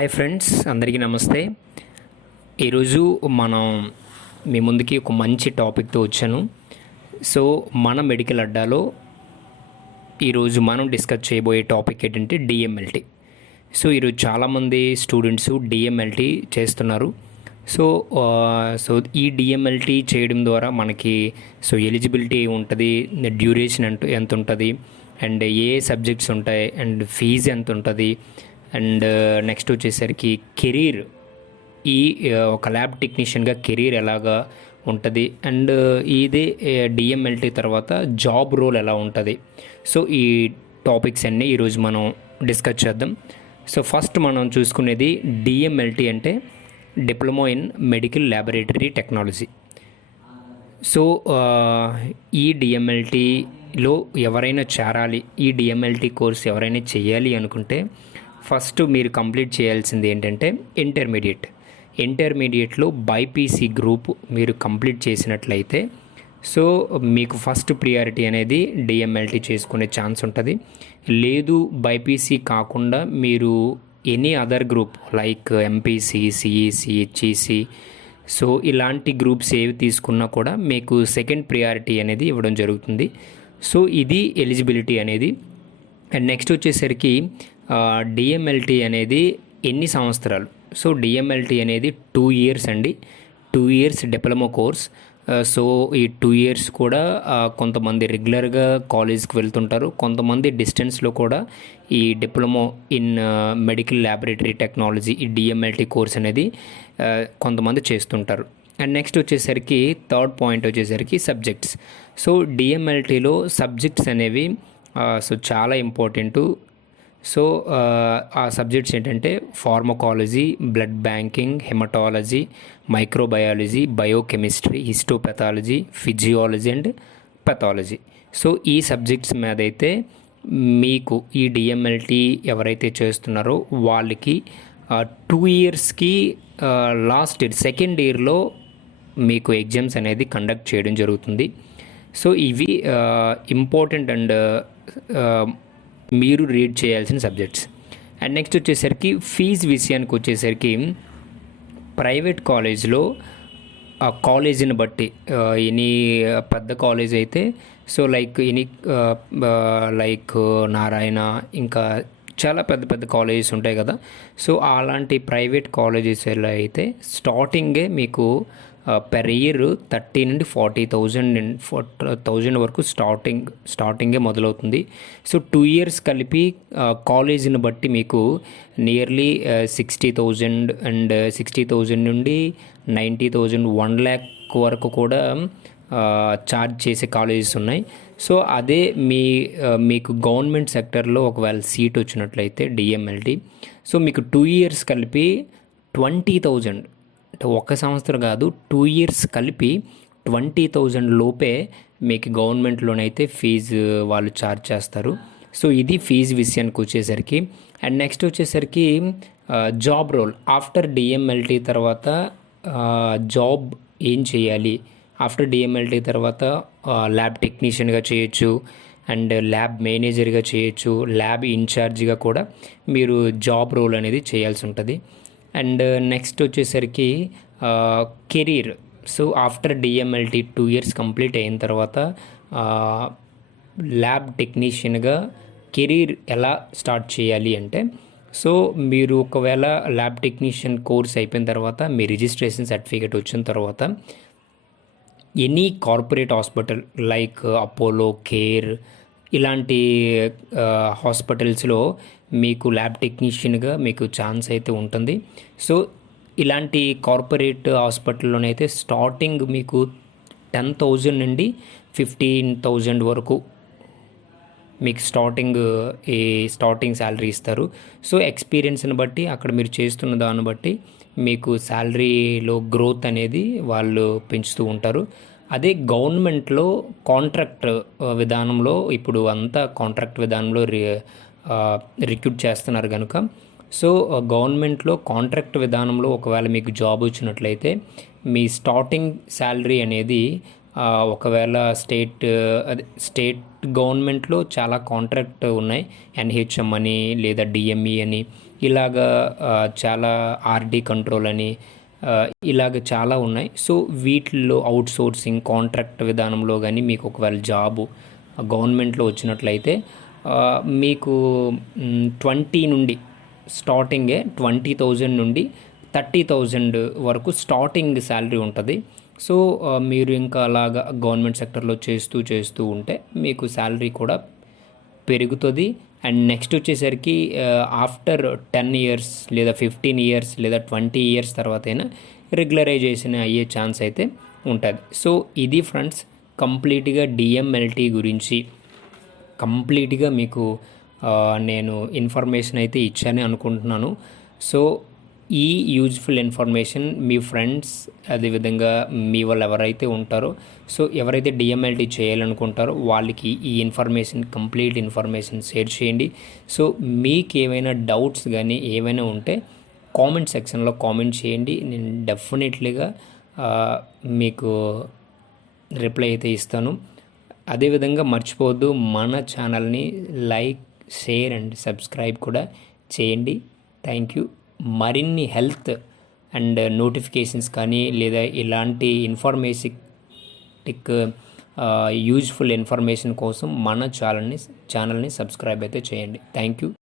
Hi friends, అందరికీ నమస్తే. ఈరోజు మనం మీ ముందుకి ఒక మంచి టాపిక్తో వచ్చాను. సో మన మెడికల్ అడ్డాలో ఈరోజు మనం డిస్కస్ చేయబోయే టాపిక్ ఏంటంటే డిఎంఎల్టీ. సో ఈరోజు చాలామంది స్టూడెంట్స్ డిఎంఎల్టీ చేస్తున్నారు. సో ఈ డిఎంఎల్టీ చేయడం ద్వారా మనకి ఎలిజిబిలిటీ ఉంటుంది, డ్యూరేషన్ ఎంత ఉంటుంది, అండ్ ఏ సబ్జెక్ట్స్ ఉంటాయి, అండ్ ఫీజు ఎంత ఉంటుంది, అండ్ నెక్స్ట్ వచ్చేసరికి కెరీర్, ఒక ల్యాబ్ టెక్నీషియన్గా కెరీర్ ఎలాగా ఉంటుంది, అండ్ ఇదే డిఎంఎల్టీ తర్వాత జాబ్ రోల్ ఎలా ఉంటుంది. సో ఈ టాపిక్స్ అన్నీ ఈరోజు మనం డిస్కస్ చేద్దాం. సో ఫస్ట్ మనం చూసుకునేది డిఎంఎల్టీ అంటే diploma in medical laboratory technology. So ఈ డిఎంఎల్టీలో ఎవరైనా చేరాలి, ఈ డిఎంఎల్టీ కోర్స్ ఎవరైనా చేయాలి అనుకుంటే ఫస్ట్ మీరు కంప్లీట్ చేయాల్సింది ఏంటంటే ఇంటర్మీడియట్లో బైపీసీ గ్రూప్ మీరు కంప్లీట్ చేసినట్లయితే సో మీకు ఫస్ట్ ప్రియారిటీ అనేది డిఎంఎల్టీ చేసుకునే ఛాన్స్ ఉంటుంది. లేదు బైపీసీ కాకుండా మీరు any other group like MPC, CEC, HEC, so ఇలాంటి గ్రూప్స్ ఏవి తీసుకున్నా కూడా మీకు సెకండ్ ప్రియారిటీ అనేది ఇవ్వడం జరుగుతుంది. సో ఇది ఎలిజిబిలిటీ అనేది. అండ్ నెక్స్ట్ వచ్చేసరికి డిఎంఎల్టీ అనేది ఎన్ని సంవత్సరాలు. సో డిఎంఎల్టీ అనేది 2 years అండి, 2 years డిప్లొమా కోర్స్. సో ఈ 2 years కూడా కొంతమంది రెగ్యులర్గా కాలేజ్కి వెళ్తుంటారు, కొంతమంది డిస్టెన్స్లో కూడా ఈ diploma in medical laboratory technology, ఈ డిఎంఎల్టీ కోర్స్ అనేది కొంతమంది చేస్తుంటారు. అండ్ నెక్స్ట్ వచ్చేసరికి థర్డ్ పాయింట్ వచ్చేసరికి సబ్జెక్ట్స్. సో డిఎంఎల్టీలో సబ్జెక్ట్స్ అనేవి చాలా ఇంపార్టెంటు. సో ఆ సబ్జెక్ట్స్ ఏంటంటే pharmacology, blood banking, haematology, microbiology, biochemistry, histopathology, physiology and pathology. So ఈ సబ్జెక్ట్స్ మీద అయితే మీకు ఈ డిఎంఎల్టీ ఎవరైతే చేస్తున్నారో వాళ్ళకి 2 yearsకి లాస్ట్ ఇయర్ సెకండ్ ఇయర్లో మీకు ఎగ్జామ్స్ అనేది కండక్ట్ చేయడం జరుగుతుంది. సో ఇవి ఇంపార్టెంట్ అండ్ మీరు రీడ్ చేయాల్సిన సబ్జెక్ట్స్. అండ్ నెక్స్ట్ వచ్చేసరికి ఫీజు విషయానికి వచ్చేసరికి ప్రైవేట్ కాలేజ్లో కాలేజీని బట్టి ఎనీ పెద్ద కాలేజ్ అయితే సో లైక్ నారాయణ, ఇంకా చాలా పెద్ద పెద్ద కాలేజెస్ ఉంటాయి కదా. సో అలాంటి ప్రైవేట్ కాలేజెస్లో అయితే స్టార్టింగే మీకు పెర్ ఇయర్ 30 నుండి 40,000 వరకు స్టార్టింగే మొదలవుతుంది. సో 2 years కలిపి కాలేజీని బట్టి మీకు నియర్లీ 60,000 అండ్ 60,000 నుండి 90,000, 1 lakh వరకు కూడా ఛార్జ్ చేసే కాలేజెస్ ఉన్నాయి. సో అదే మీకు గవర్నమెంట్ సెక్టర్లో ఒకవేళ సీట్ వచ్చినట్లయితే డిఎంఎల్టీ, సో మీకు 2 years కలిపి 20,000, ఒక సంవత్సరం కాదు 2 years కలిపి 20,000 లోపే మీకు గవర్నమెంట్లోనైతే ఫీజు వాళ్ళు ఛార్జ్ చేస్తారు. సో ఇది ఫీజు విషయానికి వచ్చేసరికి. అండ్ నెక్స్ట్ వచ్చేసరికి జాబ్ రోల్. ఆఫ్టర్ డిఎంఎల్టీ తర్వాత జాబ్ ఏం చేయాలి, ఆఫ్టర్ డిఎంఎల్టీ తర్వాత ల్యాబ్ టెక్నీషియన్గా చేయొచ్చు, అండ్ ల్యాబ్ మేనేజర్గా చేయొచ్చు, ల్యాబ్ ఇన్ఛార్జ్గా కూడా మీరు జాబ్ రోల్ అనేది చేయాల్సి ఉంటుంది. అండ్ నెక్స్ట్ వచ్చేసరికి career. So after DMLT 2 years complete అయిన తర్వాత ల్యాబ్ టెక్నీషియన్గా కెరీర్ ఎలా స్టార్ట్ చేయాలి అంటే సో మీరు ఒకవేళ ల్యాబ్ టెక్నీషియన్ కోర్స్ అయిపోయిన తర్వాత మీ రిజిస్ట్రేషన్ సర్టిఫికేట్ వచ్చిన తర్వాత any corporate hospital like Apollo, care ఇలాంటి హాస్పిటల్స్లో మీకు ల్యాబ్ టెక్నీషియన్గా మీకు ఛాన్స్ అయితే ఉంటుంది. సో ఇలాంటి కార్పొరేట్ హాస్పిటల్లోనైతే స్టార్టింగ్ మీకు 10,000 నుండి 15,000 వరకు మీకు స్టార్టింగ్ శాలరీ ఇస్తారు. సో ఎక్స్పీరియన్స్ని బట్టి అక్కడ మీరు చేస్తున్న దాన్ని బట్టి మీకు శాలరీలో గ్రోత్ అనేది వాళ్ళు పెంచుతూ ఉంటారు. అదే గవర్నమెంట్లో కాంట్రాక్ట్ విధానంలో ఇప్పుడు అంతా కాంట్రాక్ట్ విధానంలో రిక్రూట్ చేస్తున్నారు కనుక సో గవర్నమెంట్లో కాంట్రాక్ట్ విధానంలో ఒకవేళ మీకు జాబ్ వచ్చినట్లయితే మీ స్టార్టింగ్ శాలరీ అనేది ఒకవేళ స్టేట్ గవర్నమెంట్లో చాలా కాంట్రాక్ట్ ఉన్నాయి. ఎన్హెచ్ఎం అని లేదా డిఎంఈ అని ఇలాగా చాలా ఆర్డి కంట్రోల్ అని ఇలాగ చాలా ఉన్నాయి. సో వీటిల్లో అవుట్ సోర్సింగ్ కాంట్రాక్ట్ విధానంలో కానీ మీకు ఒకవేళ జాబు గవర్నమెంట్లో వచ్చినట్లయితే మీకు 20 నుండి స్టార్టింగే 20,000 నుండి 30,000 వరకు స్టార్టింగ్ శాలరీ ఉంటుంది. సో మీరు ఇంకా అలాగా గవర్నమెంట్ సెక్టర్లో చేస్తూ ఉంటే మీకు శాలరీ కూడా పెరుగుతుంది. అండ్ నెక్స్ట్ వచ్చేసరికి ఆఫ్టర్ 10 ఇయర్స్ లేదా 15 ఇయర్స్ లేదా 20 ఇయర్స్ తర్వాత అయినా రెగ్యులరైజేషన్ అయ్యే ఛాన్స్ అయితే ఉంటుంది. సో ఇది ఫ్రెండ్స్ కంప్లీట్గా డిఎంఎల్టీ గురించి కంప్లీట్గా మీకు నేను ఇన్ఫర్మేషన్ అయితే ఇచ్చానే అనుకుంటున్నాను. సో ఈ యూజ్ఫుల్ ఇన్ఫర్మేషన్ మీ ఫ్రెండ్స్ అదేవిధంగా మీ వాళ్ళు ఎవరైతే ఉంటారో సో ఎవరైతే డిఎంఎల్టీ చేయాలనుకుంటారో వాళ్ళకి ఈ ఇన్ఫర్మేషన్ కంప్లీట్ ఇన్ఫర్మేషన్ షేర్ చేయండి. సో మీకు ఏమైనా డౌట్స్ కానీ ఏమైనా ఉంటే కామెంట్ సెక్షన్లో కామెంట్ చేయండి. నేను డెఫినెట్లీగా మీకు రిప్లై అయితే ఇస్తాను. అదేవిధంగా మర్చిపోవద్దు మన ఛానల్ని లైక్ షేర్ అండ్ సబ్స్క్రైబ్ కూడా చేయండి. Thank you. మరిన్ని హెల్త్ అండ్ నోటిఫికేషన్స్ కానీ లేదా ఇలాంటి యూజ్ఫుల్ ఇన్ఫర్మేషన్ కోసం మన ఛానల్ని సబ్స్క్రైబ్ అయితే చేయండి. Thank you.